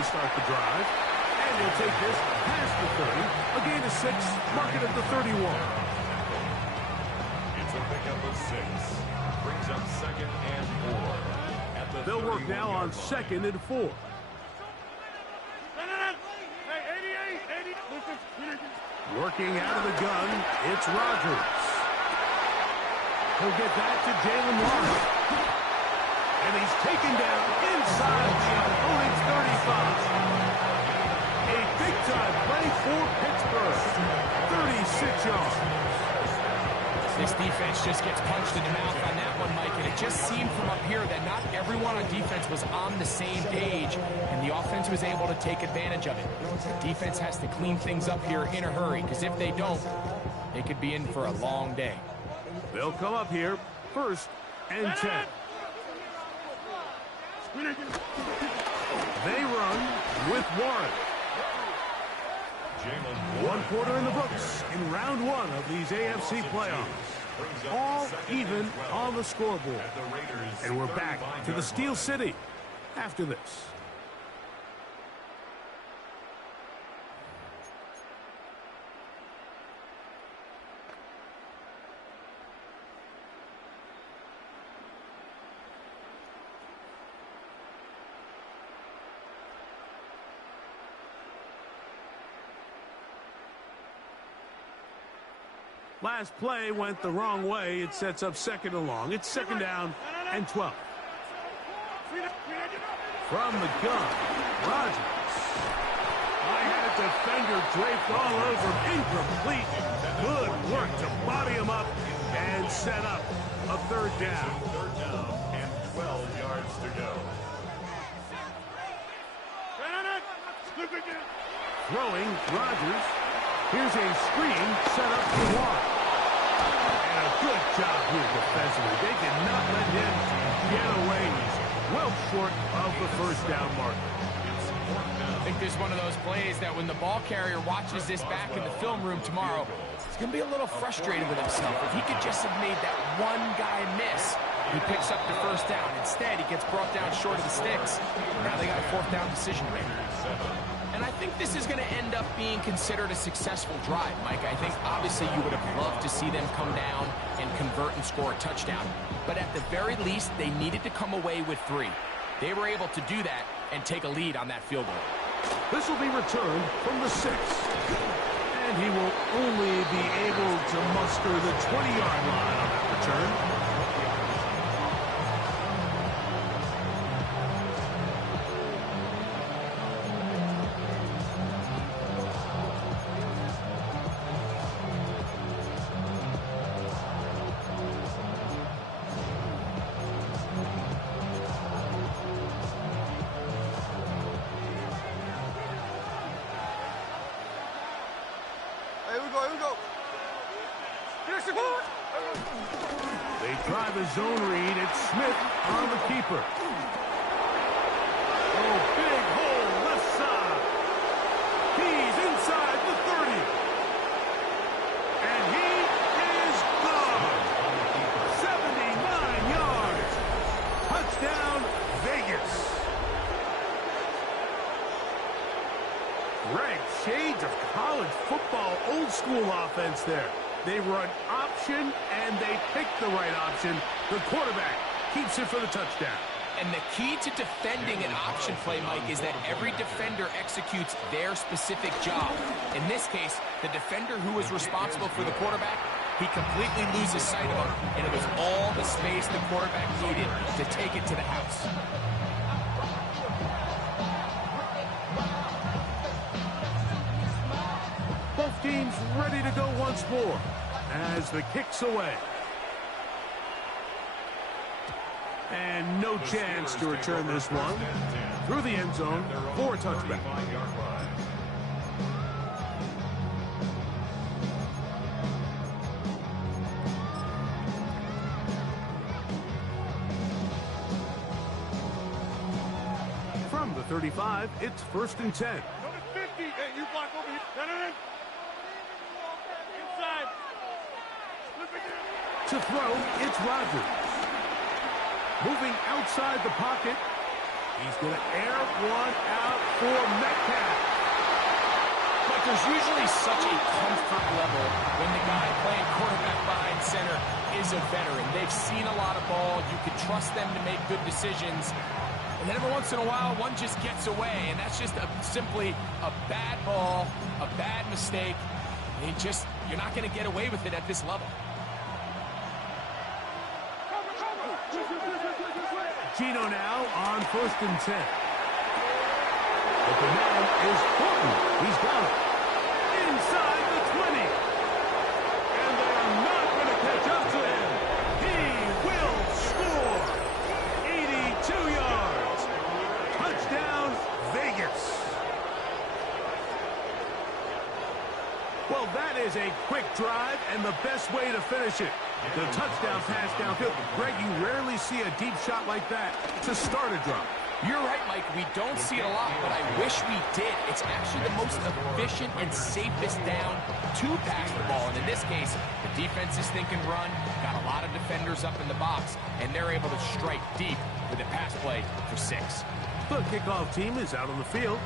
to start the drive. And he'll take this past the 30. A gain of 6, mark it at the 31. It's a pickup of 6. Brings up 2nd and 4. They'll work now on 2nd and 4. Working out of the gun, it's Rodgers. He'll get that to Jalen Warren. And he's taken down inside the opponent's 35. A big-time play for Pittsburgh. 36 yards. This defense just gets punched in the mouth on that one, Mike, and it just seemed from up here that not everyone on defense was on the same page, and the offense was able to take advantage of it. The defense has to clean things up here in a hurry, because if they don't, they could be in for a long day. They'll come up here, 1st and 10. They run with Warren. 1 quarter in the books in round 1 of these AFC playoffs. All even on the scoreboard. And we're back to the Steel City after this. Last play went the wrong way. It sets up 2nd and long. It's 2nd down and 12. From the gun, Rodgers. I had a defender draped all over him. Incomplete. Good work to body him up and set up a 3rd down. 3rd down and 12 yards to go. Throwing, Rodgers. Here's a screen set up for Watt. And a good job here defensively. They did not let him get away. He's well short of the 1st down mark. I think this is one of those plays that when the ball carrier watches this back in the film room tomorrow, he's going to be a little frustrated with himself. If he could just have made that one guy miss, he picks up the 1st down. Instead, he gets brought down short of the sticks. Now they got a 4th down decision to make. And I think this is going to end up being considered a successful drive, Mike. I think obviously you would have loved to see them come down and convert and score a touchdown. But at the very least, they needed to come away with 3. They were able to do that and take a lead on that field goal. This will be returned from the 6. And he will only be able to muster the 20-yard line on that return. They try the zone read. It's Smith on the keeper. Oh, big hole left side. He's inside the 30. And he is gone. 79 yards. Touchdown, Vegas. Greg, shades of college football, old school offense there. They run option, and they pick the right option. The quarterback keeps it for the touchdown. And the key to defending an option play, Mike, is that every defender executes their specific job. In this case, the defender who was responsible for the quarterback, he completely loses sight of him, and it was all the space the quarterback needed to take it to the house. Both teams ready to go once more as the kick's away. And no chance to return this one. Through the end zone for a touchback. From the 35, it's 1st and 10. Number 50. Hey, you block over here. Inside. To throw, it's Rodgers. Moving outside the pocket, He's going to air one out for Metcalf. But there's usually such a comfort level when the guy playing quarterback behind center is a veteran. They've seen a lot of ball. You can trust them to make good decisions. And then every once in a while, one just gets away, and that's just simply a bad ball, a bad mistake. And you're not going to get away with it at this level. Gino now on 1st and 10. But the man is Horton. He's got it. Inside the 20. And they are not going to catch up to him. He will score. 82 yards. Touchdown, Vegas. Well, that is a quick drive and the best way to finish it. The touchdown pass downfield. Greg, you rarely see a deep shot like that to start a drive. You're right, Mike. We don't see it a lot, but I wish we did. It's actually the most efficient and safest down to pass the ball. And in this case, the defense is thinking run, got a lot of defenders up in the box, and they're able to strike deep with a pass play for 6. The kickoff team is out on the field,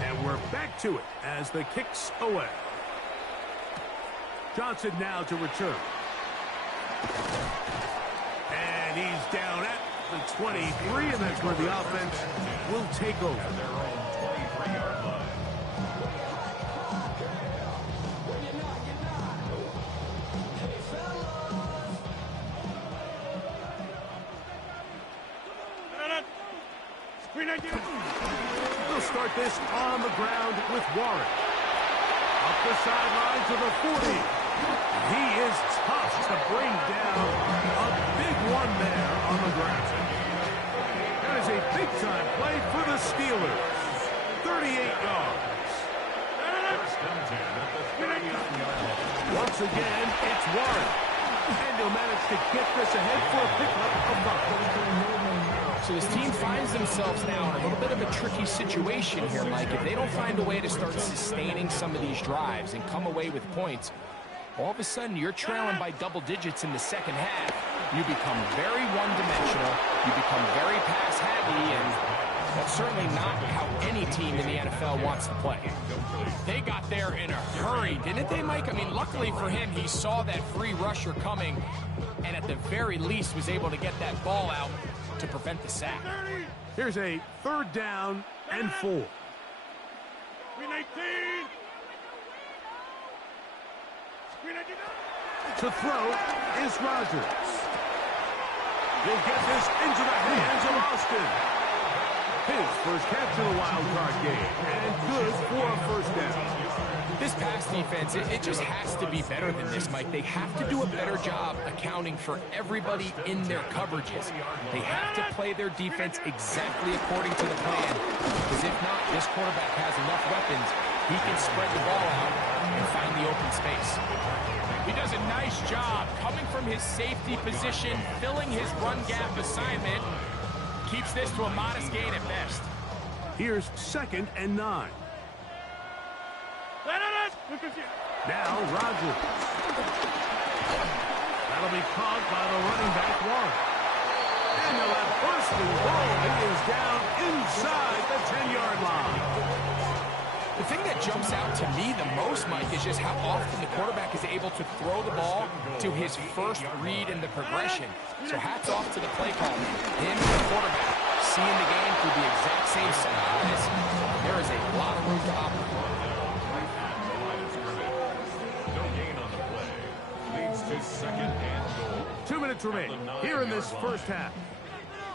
and we're back to it as the kick's away. Johnson now to return. And he's down at the 23, and that's where the offense will take over. Their own 23-yard line. They'll start this on the ground with Warren. Up the sideline to the 40. He is tough to bring down. A big one there on the ground. That is a big-time play for the Steelers. 38 yards. First and 10 at the 38-yard line. Once again, it's Warren. And he'll manage to get this ahead for a pickup of 5. So this team finds themselves now in a little bit of a tricky situation here, Mike. If they don't find a way to start sustaining some of these drives and come away with points, all of a sudden you're trailing by double digits in the second half. You become very one-dimensional. You become very pass-heavy, and that's certainly not how any team in the NFL wants to play. They got there in a hurry, didn't they, Mike? I mean, luckily for him, he saw that free rusher coming, and at the very least was able to get that ball out to prevent the sack. Here's a 3rd down and 4. To throw is Rodgers. He'll get this into the hands of Austin. His first catch of the wild card game, and good for a 1st down. This pass defense, it just has to be better than this, Mike. They have to do a better job accounting for everybody in their coverages. They have to play their defense exactly according to the plan, because if not, this quarterback has enough weapons. He can spread the ball out and find the open space. He does a nice job coming from his safety position, filling his run gap assignment. Keeps this to a modest gain at best. Here's 2nd and 9. Now Rodgers. That'll be caught by the running back, Warren. And they'll have 1st and goal. He is down inside the 10-yard line. The thing that jumps out to me the most, Mike, is just how often the quarterback is able to throw the ball to his first read in the progression. So hats off to the play call. Him and the quarterback seeing the game through the exact same set of eyes. There is a lot of room to operate. No gain on the play. Leads to 2nd and goal. 2 minutes remain here in this first half.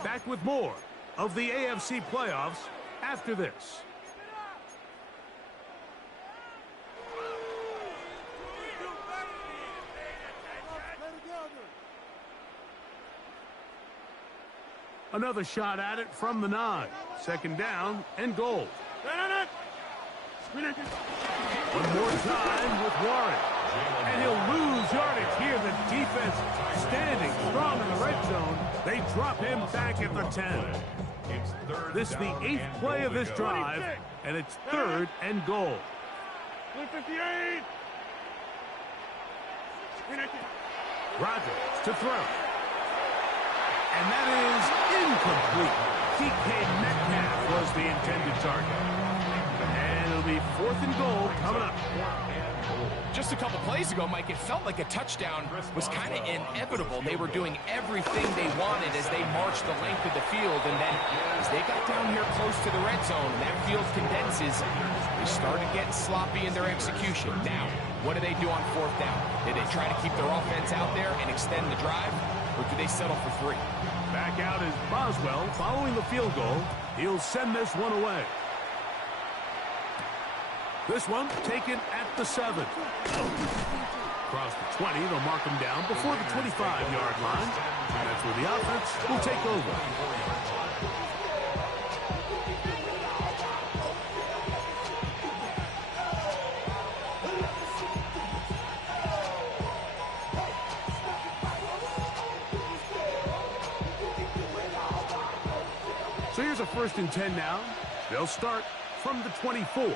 Back with more of the AFC playoffs after this. Another shot at it from the 9. 2nd down and goal. One more time with Warren. And he'll lose yardage here. The defense standing strong in the red zone. They drop him back at the 10. This is the 8th play of this drive, and it's 3rd and goal. Rodgers to throw. And that is incomplete. DK Metcalf was the intended target. And it'll be 4th and goal coming up. Just a couple plays ago, Mike, it felt like a touchdown was kind of inevitable. They were doing everything they wanted as they marched the length of the field, and then as they got down here close to the red zone and that field condenses, they started getting sloppy in their execution. Now, what do they do on 4th down? Did they try to keep their offense out there and extend the drive, or do they settle for 3? Back out is Boswell following the field goal. He'll send this one away. This one taken at the 7. Across the 20, they'll mark him down before the 25-yard line. And that's where the offense will take over. So here's a 1st and 10 now. They'll start from the 24.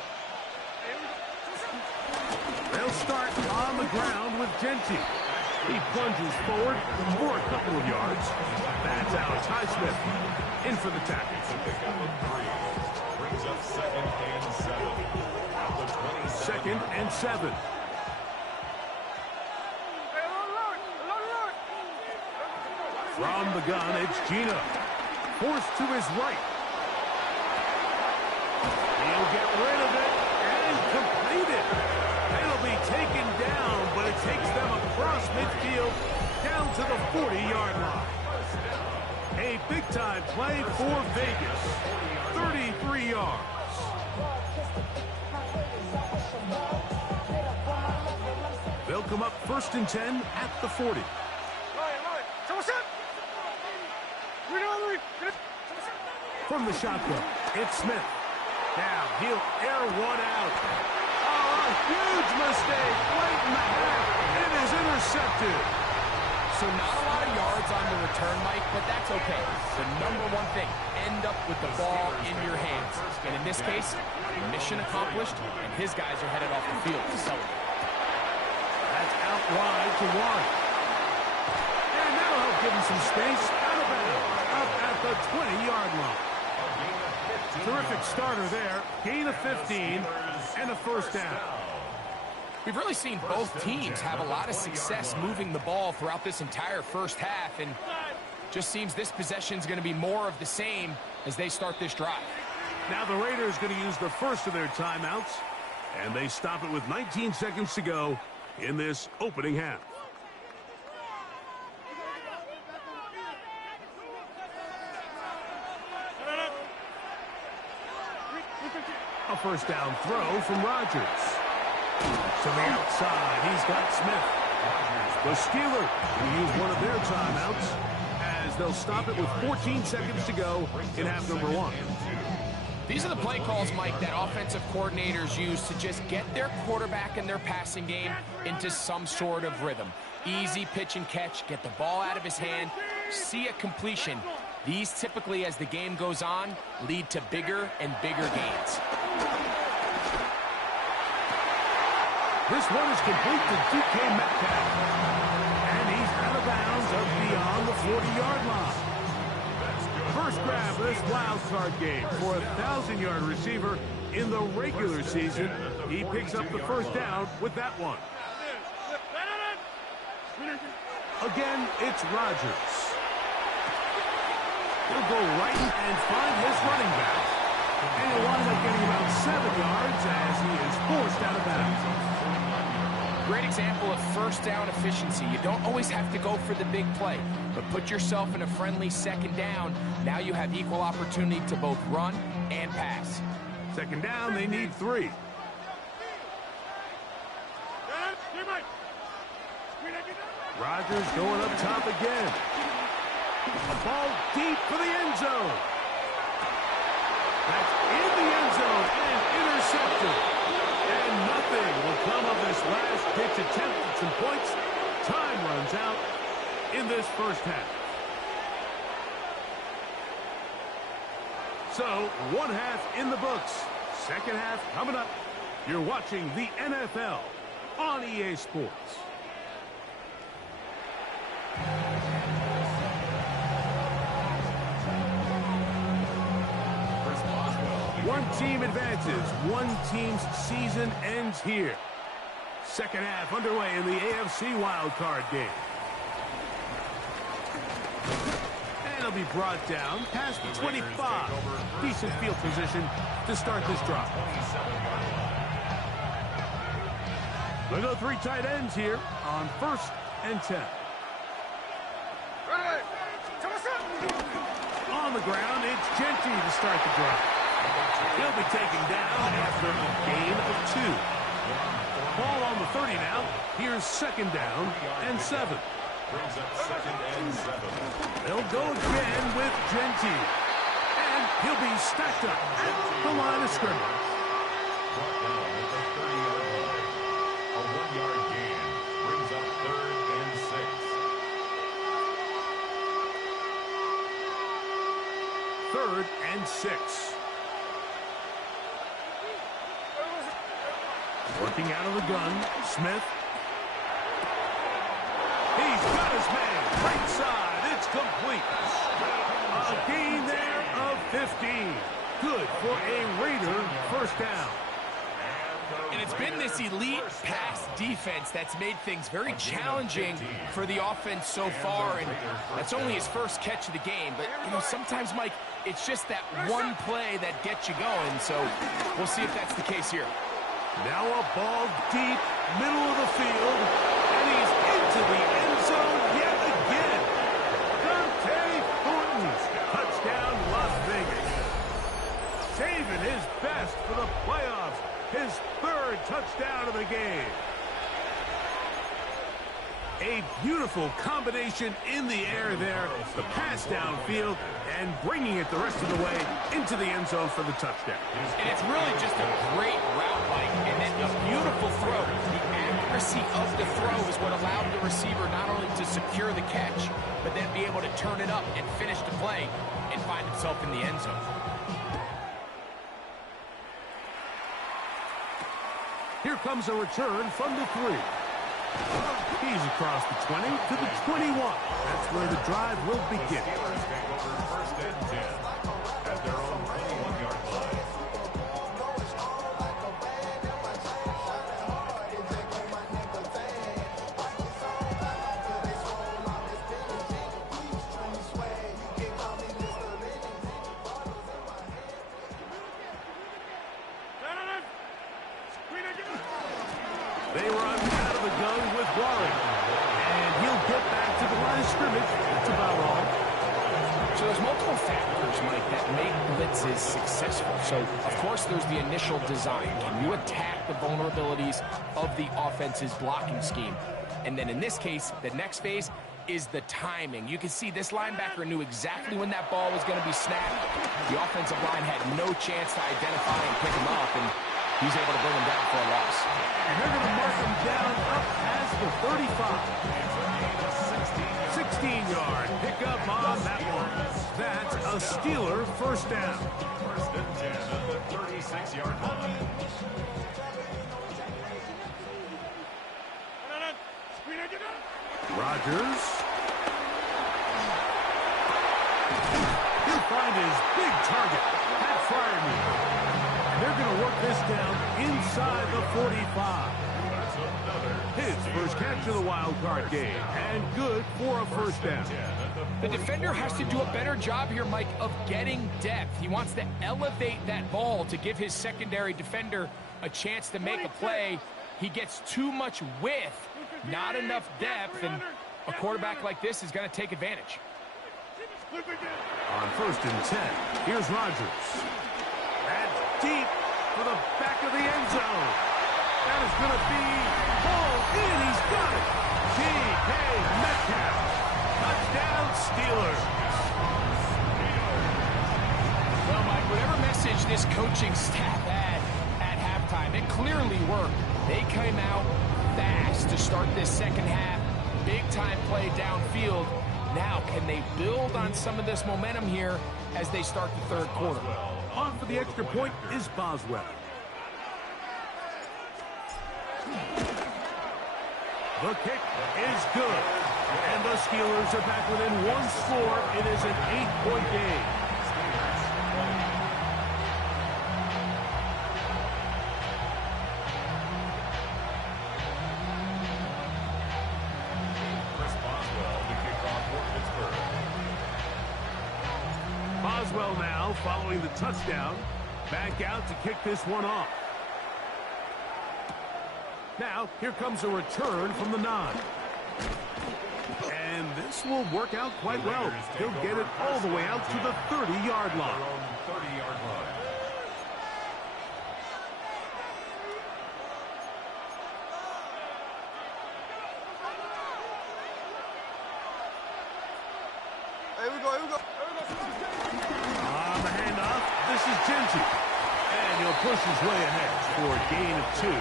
They'll start on the ground with Genty. He plunges forward for a couple of yards. That's Alex Highsmith in for the tackle. Brings up 2nd and 7. At the 2nd and 7. From the gun, it's Gino. Forced to his right. He'll get rid of it and complete it. It'll be taken down, but it takes them across midfield down to the 40-yard line. A big-time play for Vegas. 33 yards. They'll come up 1st and 10 at the 40. From the shotgun, it's Smith. Now he'll air one out. Oh, a huge mistake late in the half. It is intercepted. So not a lot of yards on the return, Mike, but that's okay. The number one thing, end up with the ball in your hands. And in this case, mission accomplished, and his guys are headed off the field to celebrate. That's out wide to Warren. And that'll help give him some space out of bounds, up at the 20-yard line. Terrific starter there. Gain of 15 and a 1st down. We've really seen both teams have a lot of success moving the ball throughout this entire 1st half, and just seems this possession is going to be more of the same as they start this drive. Now the Raiders going to use the first of their timeouts, and they stop it with 19 seconds to go in this opening half. A 1st down throw from Rodgers. To the outside, he's got Smith. The Steelers will use one of their timeouts as they'll stop it with 14 seconds to go in half number 1. These are the play calls, Mike, that offensive coordinators use to just get their quarterback and their passing game into some sort of rhythm. Easy pitch and catch, get the ball out of his hand, see a completion. These typically, as the game goes on, lead to bigger and bigger gains. This one is complete to DK Metcalf. And he's out of bounds up beyond the 40-yard line. First grab of this wild card game for a 1,000-yard receiver in the regular season. He picks up the 1st down with that one. Again, it's Rodgers. He'll go right and find his running back. And he'll wind up getting about 7 yards as he is forced out of bounds. Great example of 1st down efficiency. You don't always have to go for the big play, but put yourself in a friendly 2nd down. Now you have equal opportunity to both run and pass. 2nd down, they need 3. Rodgers going up top again. A ball deep for the end zone. That's in the end zone and intercepted. And nothing will come of this last pitch attempt at some points. Time runs out in this 1st half. So, 1 half in the books. 2nd half coming up. You're watching the NFL on EA Sports. One team advances. One team's season ends here. Second half underway in the AFC wildcard game. And it'll be brought down past the 25. Decent field position to start this drive. We'll go three tight ends here on 1st and 10. On the ground, it's Genty to start the drive. He'll be taken down after a gain of 2. Ball on the 30 now. Here's 2nd down and 7. Brings up 2nd and 7. They'll go again with Genty. And he'll be stacked up at the line of scrimmage. Brought down at the 30-yard line. A 1-yard gain. Brings up 3rd and 6. 3rd and 6. Working out of the gun, Smith. He's got his man. Right side. It's complete. A gain there of 15. Good for a Raider first down. And it's been this elite pass defense that's made things very challenging for the offense so far, and that's only his first catch of the game. But, you know, sometimes, Mike, it's just that one play that gets you going, so we'll see if that's the case here. Now a ball deep, middle of the field, and he's into the end zone yet again. Dante Thornton, touchdown Las Vegas. Saving his best for the playoffs, his 3rd touchdown of the game. A beautiful combination in the air there, the pass downfield, and bringing it the rest of the way into the end zone for the touchdown. And it's really just a great route, Mike, and then a beautiful throw. The accuracy of the throw is what allowed the receiver not only to secure the catch, but then be able to turn it up and finish the play and find himself in the end zone. Here comes a return from the 3. He's across the 20 to the 21. That's where the drive will begin. Steelers take over 1st and 10 at their own 21-yard line. They run out of the gun with Warren. And he'll get back to the line of scrimmage. That's about all. So there's multiple factors, Mike, that make blitzes successful. So, of course, there's the initial design. Can you attack the vulnerabilities of the offense's blocking scheme? And then in this case, the next phase is the timing. You can see this linebacker knew exactly when that ball was going to be snapped. The offensive line had no chance to identify and pick him up, and he's able to bring him down for a loss. And they're going to mark him down up past the 35. 16-yard pickup on that one. That's a Steeler first down. 1st and 10 at the 36-yard line. Rodgers. He'll find his big target, Pat Freiermuth. They're going to work this down inside the 45. His first catch of the wild card game, and good for a first down. The defender has to do a better job here, Mike, of getting depth. He wants to elevate that ball to give his secondary defender a chance to make a play. He gets too much width, not enough depth, and a quarterback like this is going to take advantage. On 1st and 10, here's Rodgers. That's deep for the back of the end zone. That is going to be pulled in. He's got it. DK Metcalf. Touchdown, Steelers. Well, Mike, whatever message this coaching staff had at halftime, it clearly worked. They came out fast to start this second half. Big-time play downfield. Now, can they build on some of this momentum here as they start the 3rd quarter? On for the extra point is Boswell. The kick is good. And the Steelers are back within one score. It is an 8-point game. bell now following the touchdown. Back out to kick this one off. Now, here comes a return from the 9. And this will work out quite well. He'll get it all the way out to the 30-yard line. 30-yard line. Here we go. On the handoff, this is Genty. And he'll push his way ahead for a gain of 2.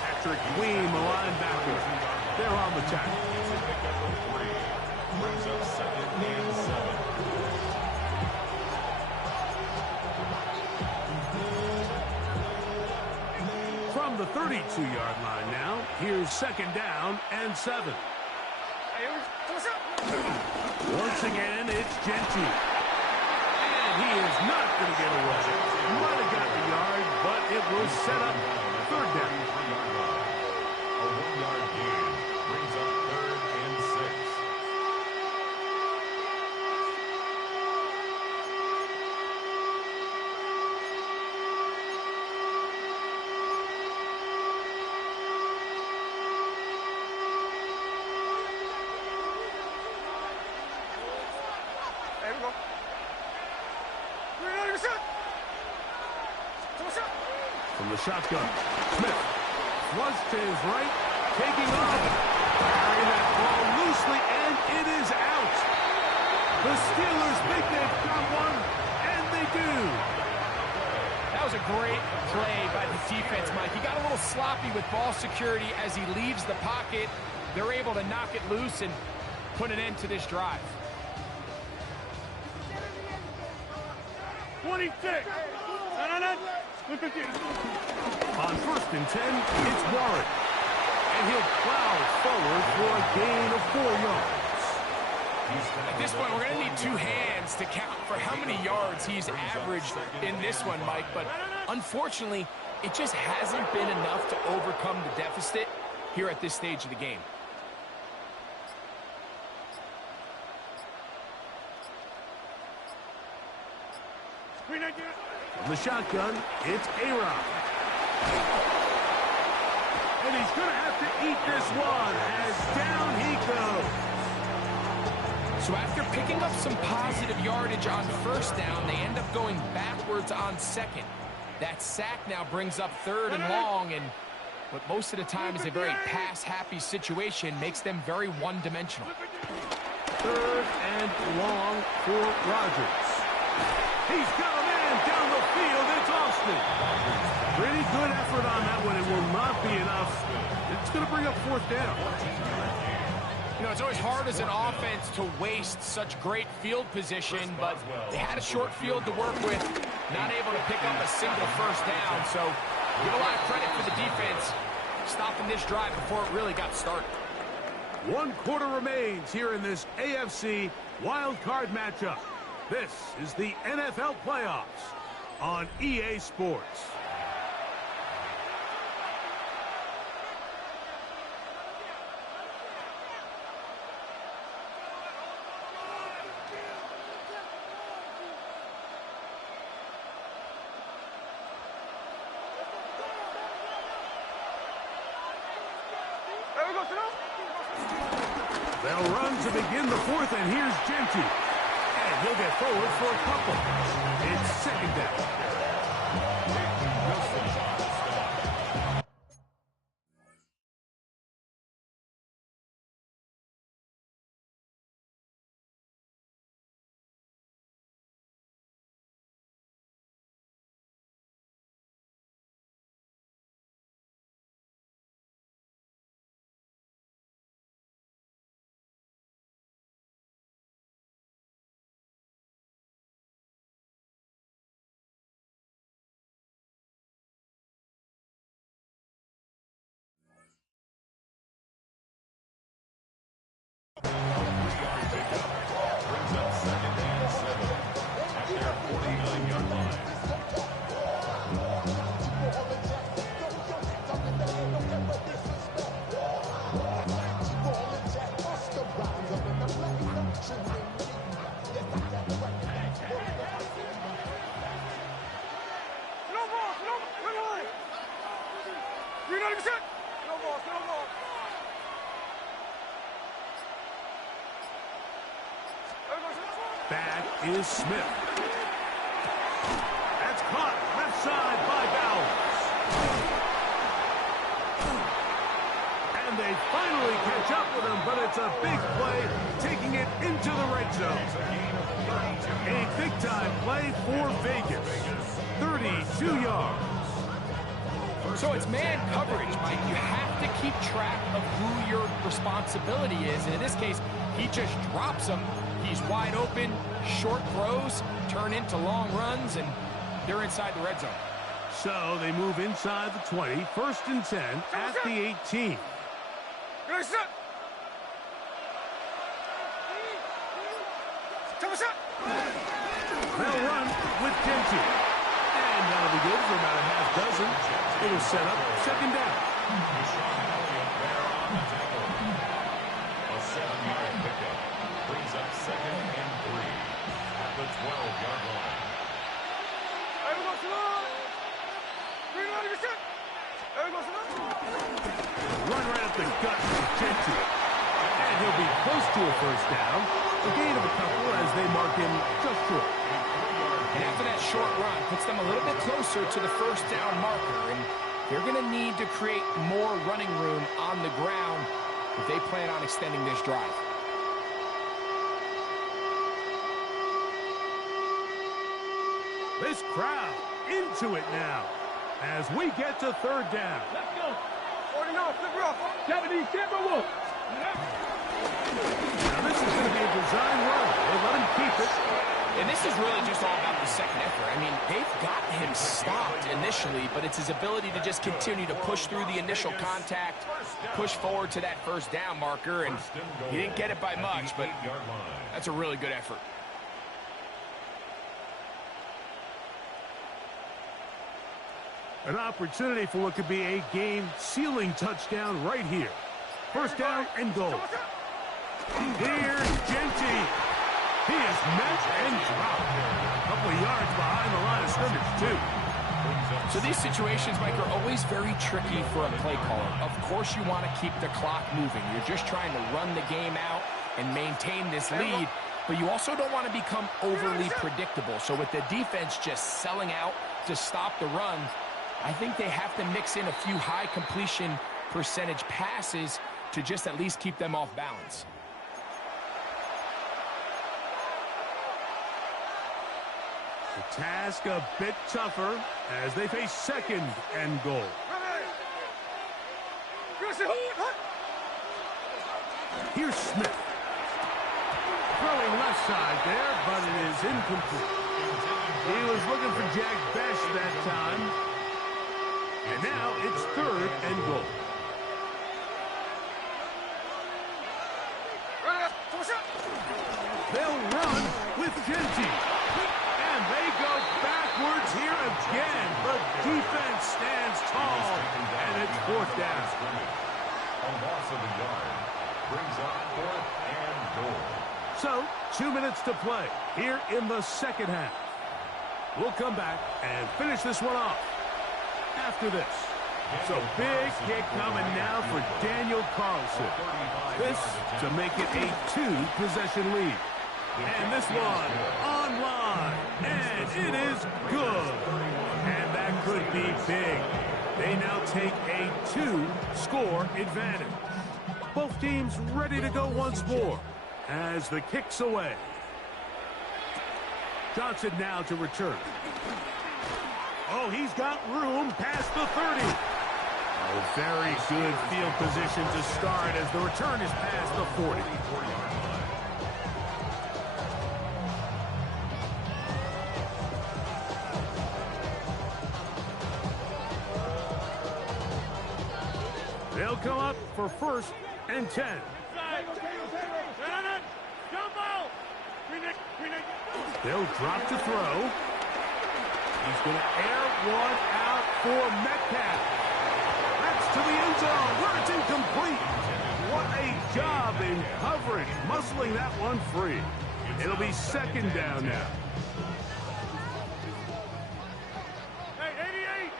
Patrick Queen, the linebacker. They're on the tackle. Brings up 2nd and 7. From the 32-yard line now, here's 2nd down and 7. Once again, it's Genty. And he is not going to get away. Might have got the yard, but it will set up 3rd down. A 1-yard gain brings up 3rd and 6. From the shotgun, Smith flush to his right, taking off. Carrying that ball loosely, and it is out. The Steelers think they've got one, and they do. That was a great play by the defense, Mike. He got a little sloppy with ball security as he leaves the pocket. They're able to knock it loose and put an end to this drive. 26. No. 15. On 1st and 10, it's Warren. And he'll plow forward for a gain of 4 yards. At this point, we're going to need 2 hands to count for how many yards he's averaged in this one, Mike. But unfortunately, it just hasn't been enough to overcome the deficit here at this stage of the game. From the shotgun, it's A-Rod. And he's going to have to eat this one as down he goes. So after picking up some positive yardage on 1st down, they end up going backwards on 2nd. That sack now brings up 3rd and long, and what most of the time is a very pass-happy situation makes them very one-dimensional. 3rd and long for Rodgers. He's got a man down the field. It's Austin. Pretty good effort on that one. It will not be enough. It's going to bring up 4th down. You know, it's always hard as an offense to waste such great field position, but they had a short field to work with, not able to pick up a single 1st down. So give a lot of credit for the defense stopping this drive before it really got started. 1 quarter remains here in this AFC wild card matchup. This is the NFL playoffs on EA Sports. They'll run to begin the 4th, and here's Genty. And he'll get forward for a couple. It's 2nd down. Back is Smith. That's caught left side by Bowers. And they finally catch up with him, but it's a big play, taking it into the red zone. A big-time play for Vegas. 32 yards. So it's man coverage, Mike. You have to keep track of who your responsibility is. And in this case, he just drops him. He's wide open, short throws, turn into long runs, and they're inside the red zone. So they move inside the 20, 1st and 10 at the 18. They'll run with Genty. And that'll be good for about a half dozen. It'll set up 2nd down. Deshaun Elliott there on the tackle. A 7-yard pickup brings up 2nd and 3 at the 12-yard line. Run right up the gut with Genty. And he'll be close to a 1st down. A gain of a couple as they mark him just short. And after that short run, puts them a little bit closer to the 1st down marker. And they're going to need to create more running room on the ground if they plan on extending this drive. This crowd into it now as we get to 3rd down. Let's go. 49, flip it off. 70, camera one. Now this is going to be a design run. They let him keep it. And this is really just all about the second effort. I mean, they've got him stopped initially, but it's his ability to just continue to push through the initial contact, push forward to that 1st down marker, and he didn't get it by much, but that's a really good effort. An opportunity for what could be a game-sealing touchdown right here. 1st down and goal. Here's Genty. He is met and dropped. A couple of yards behind the line of scrimmage, too. So these situations, Mike, are always very tricky for a play caller. Of course you want to keep the clock moving. You're just trying to run the game out and maintain this lead, but you also don't want to become overly predictable. So with the defense just selling out to stop the run, I think they have to mix in a few high completion percentage passes to just at least keep them off balance. The task a bit tougher as they face 2nd and goal. Here's Smith. Throwing left side there, but it is incomplete. He was looking for Jack Best that time. And now it's 3rd and goal. They'll run with Genty. And they go backwards here again. The defense stands tall. And it's 4th down. A loss of a yard brings up 4th and goal. So, 2 minutes to play here in the 2nd half. We'll come back and finish this one off after this. So big kick coming now for Daniel Carlson. This to make it a 2-possession lead. And this one online. And it is good. And that could be big. They now take a 2-score advantage. Both teams ready to go once more as the kick's away. Johnson now to return. Oh, he's got room past the 30. Oh, very good field position to start as the return is past the 40. They'll come up for 1st and 10. They'll drop to throw. He's going to air one out for Metcalf. That's to the end zone where it's incomplete. What a job in coverage, muscling that one free. It'll be 2nd down now. Hey, 88.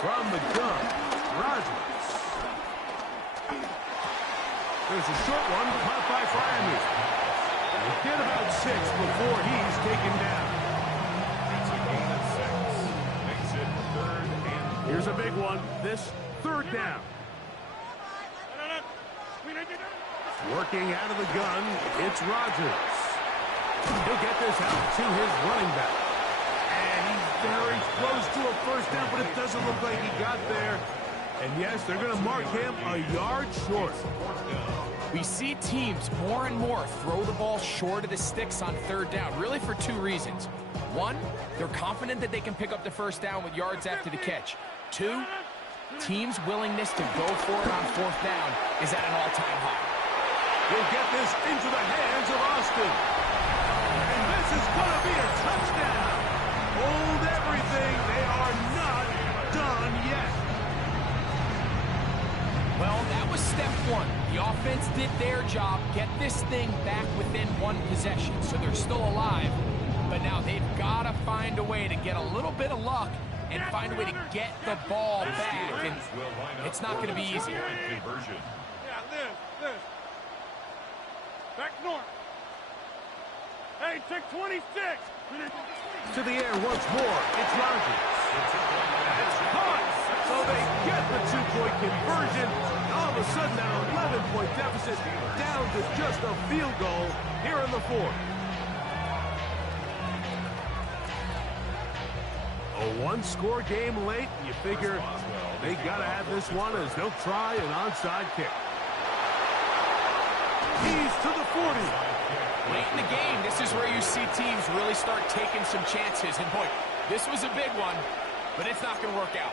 From the gun, Rodgers. There's a short one caught by Freiermuth. They get about 6 before he's taken down. It's a gain of 6. Makes it 3rd and 4. Here's a big one. This 3rd down. Working out of the gun, it's Rodgers. He'll get this out to his running back. And he's very close to a first down, but it doesn't look like he got there. And yes, they're going to mark him a yard short. We see teams more and more throw the ball short of the sticks on 3rd down, really for 2 reasons. 1, they're confident that they can pick up the first down with yards after the catch. 2, teams' willingness to go for it on 4th down is at an all-time high. He'll get this into the hands of Austin. And this is going to be a touchdown. Hold everything. They are not done yet. Well, that was step 1. The offense did their job, get this thing back within 1 possession, so they're still alive. But now they've got to find a way to get a little bit of luck and find a way to get the ball back. And it's not going to be easy. Yeah, this. Back north. Hey, check 26. To the air once more. It's Rodgers. That's caught. So they get the 2-point conversion. All of a sudden, now 11-point deficit down to just a field goal here in the 4th. A 1-score game late. You figure they got to have this one as they'll try an onside kick. He's to the 40. Late in the game, this is where you see teams really start taking some chances. And boy, this was a big one, but it's not going to work out.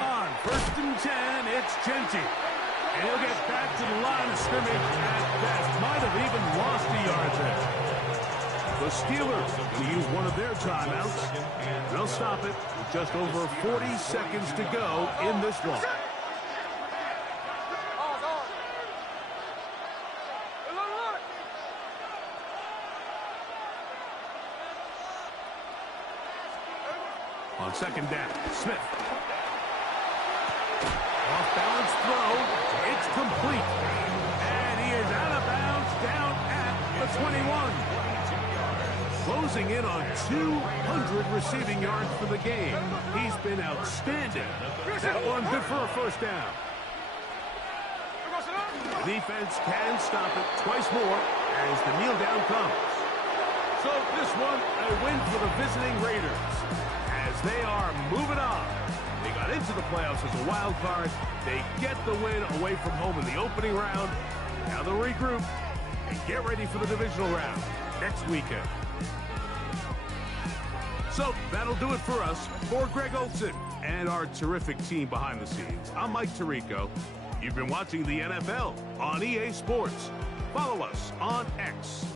On 1st and 10, it's Genty. And he'll get back to the line of scrimmage at best. Might have even lost a yard there. The Steelers will use one of their timeouts. They'll stop it with just over 40 seconds to go in this one. On 2nd down, Smith. Off-balance throw. It's complete. And he is out of bounds down at the 21. Closing in on 200 receiving yards for the game. He's been outstanding. That one good for a first down. Defense can stop it twice more as the kneel down comes. So this one, a win for the visiting Raiders as they are moving on. They got into the playoffs as a wild card. They get the win away from home in the opening round. Now they'll regroup and get ready for the divisional round next weekend. So that'll do it for us. For Greg Olsen and our terrific team behind the scenes, I'm Mike Tirico. You've been watching the NFL on EA Sports. Follow us on X.